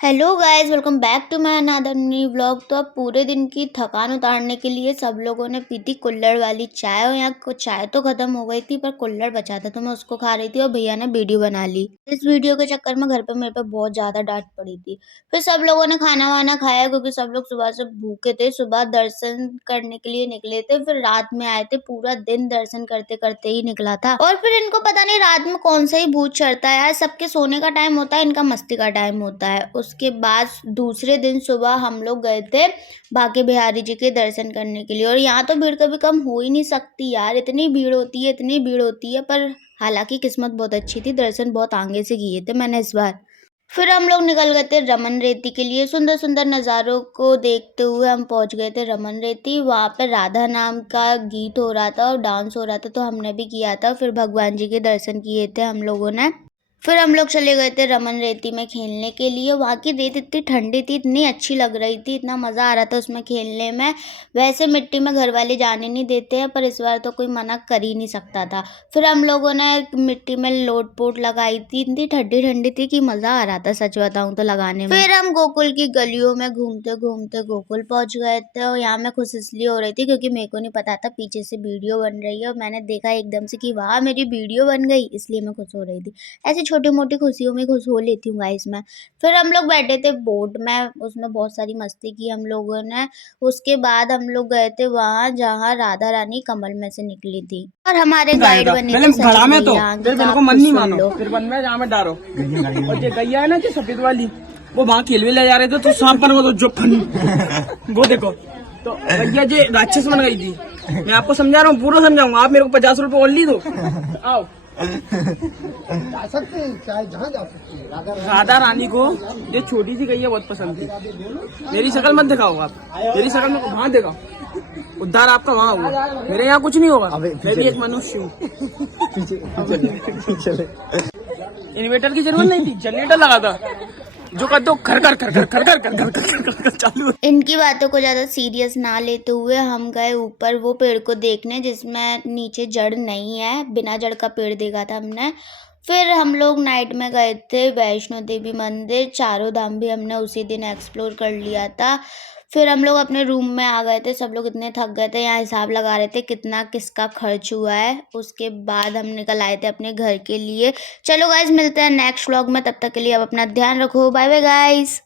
Hello guys, welcome back to my another new vlog. तो अब पूरे दिन की थकान उतारने के लिए सब लोगों ने पी थी कुल्हड़ वाली चाय। और यहाँ चाय तो खत्म हो गई थी पर कुल्हड़ बचा था तो मैं उसको खा रही थी और भैया ने वीडियो बना ली। इस वीडियो के चक्कर में घर पे मेरे पे बहुत ज्यादा डांट पड़ी थी। फिर सब लोगों ने खाना वाना खाया क्योंकि सब लोग सुबह से भूखे थे। सुबह दर्शन करने के लिए निकले थे, फिर रात में आए थे। पूरा दिन दर्शन करते करते ही निकला था। और फिर इनको पता नहीं रात में कौन सा ही भूत चढ़ता है यार। सबके सोने का टाइम होता है, इनका मस्ती का टाइम होता है। उसके बाद दूसरे दिन सुबह हम लोग गए थे बांके बिहारी जी के दर्शन करने के लिए। और यहाँ तो भीड़ कभी कम हो ही नहीं सकती यार, इतनी भीड़ होती है, इतनी भीड़ होती है। पर हालांकि किस्मत बहुत अच्छी थी, दर्शन बहुत आगे से किए थे मैंने इस बार। फिर हम लोग निकल गए थे रमन रेती के लिए। सुंदर सुंदर नज़ारों को देखते हुए हम पहुंच गए थे रमन रेती। वहाँ पे राधा नाम का गीत हो रहा था और डांस हो रहा था तो हमने भी किया था। फिर भगवान जी के दर्शन किए थे हम लोगों ने। फिर हम लोग चले गए थे रमन रेती में खेलने के लिए। वहाँ की रेत इतनी ठंडी थी, इतनी अच्छी लग रही थी, इतना मज़ा आ रहा था उसमें खेलने में। वैसे मिट्टी में घर वाले जाने नहीं देते हैं पर इस बार तो कोई मना कर ही नहीं सकता था। फिर हम लोगों ने मिट्टी में लोट पोट लगाई थी, इतनी ठंडी ठंडी थी कि मज़ा आ रहा था, सच बताऊँ तो लगाने में। फिर हम गोकुल की गलियों में घूमते घूमते गोकुल पहुँच गए थे। और यहाँ मैं खुश इसलिए हो रही थी क्योंकि मेरे को नहीं पता था पीछे से वीडियो बन रही है और मैंने देखा एकदम से कि वाह मेरी वीडियो बन गई, इसलिए मैं खुश हो रही थी। ऐसी छोटी मोटी खुशियों में खुश हो लेती हूँ गाइस मैं। फिर हम लोग बैठे थे बोट में, उसमें बहुत सारी मस्ती की हम लोगों ने। उसके बाद हम लोग गए थे वहाँ जहाँ राधा रानी कमल में से निकली थी और हमारे गाइड बने थे घड़ा सचिन में तो भैया। फिर मेरे को मन नहीं मानो, फिर वन में जहाँ में डारो और ये गैया है ना जो सफेद वाली, वो वहाँ खेलने ले जा रहे थे तो सांप पर वो तो जो फन वो देखो तो गैया जी राक्षस बन गई थी। मैं आपको समझा रहा हूँ, पूरा समझाऊंगा। आप मेरे को 50 रुपए और ली दो। आओ जा सकते हैं, चाहे जहाँ जा सकते हैं। राधा रानी को ये छोटी सी गैया बहुत पसंद थी। मेरी शक्ल मत दिखाओ आप, मेरी शक्ल में वहाँ दिखाओ, उद्धार आपका वहाँ होगा, मेरे यहाँ कुछ नहीं होगा। मैं भी एक मनुष्य हूँ। इन्वर्टर की जरूरत नहीं थी, जनरेटर लगा था जो कर दो कर कर कर कर कर कर कर कर कर कर चालू। इनकी बातों को ज्यादा सीरियस ना लेते हुए हम गए ऊपर वो पेड़ को देखने जिसमें नीचे जड़ नहीं है, बिना जड़ का पेड़ देखा था हमने। फिर हम लोग नाइट में गए थे वैष्णो देवी मंदिर। चारों धाम भी हमने उसी दिन एक्सप्लोर कर लिया था। फिर हम लोग अपने रूम में आ गए थे, सब लोग इतने थक गए थे, यहाँ हिसाब लगा रहे थे कितना किसका खर्च हुआ है। उसके बाद हम निकल आए थे अपने घर के लिए। चलो गाइज मिलते हैं नेक्स्ट व्लॉग में, तब तक के लिए आप अपना ध्यान रखो। Bye bye guys.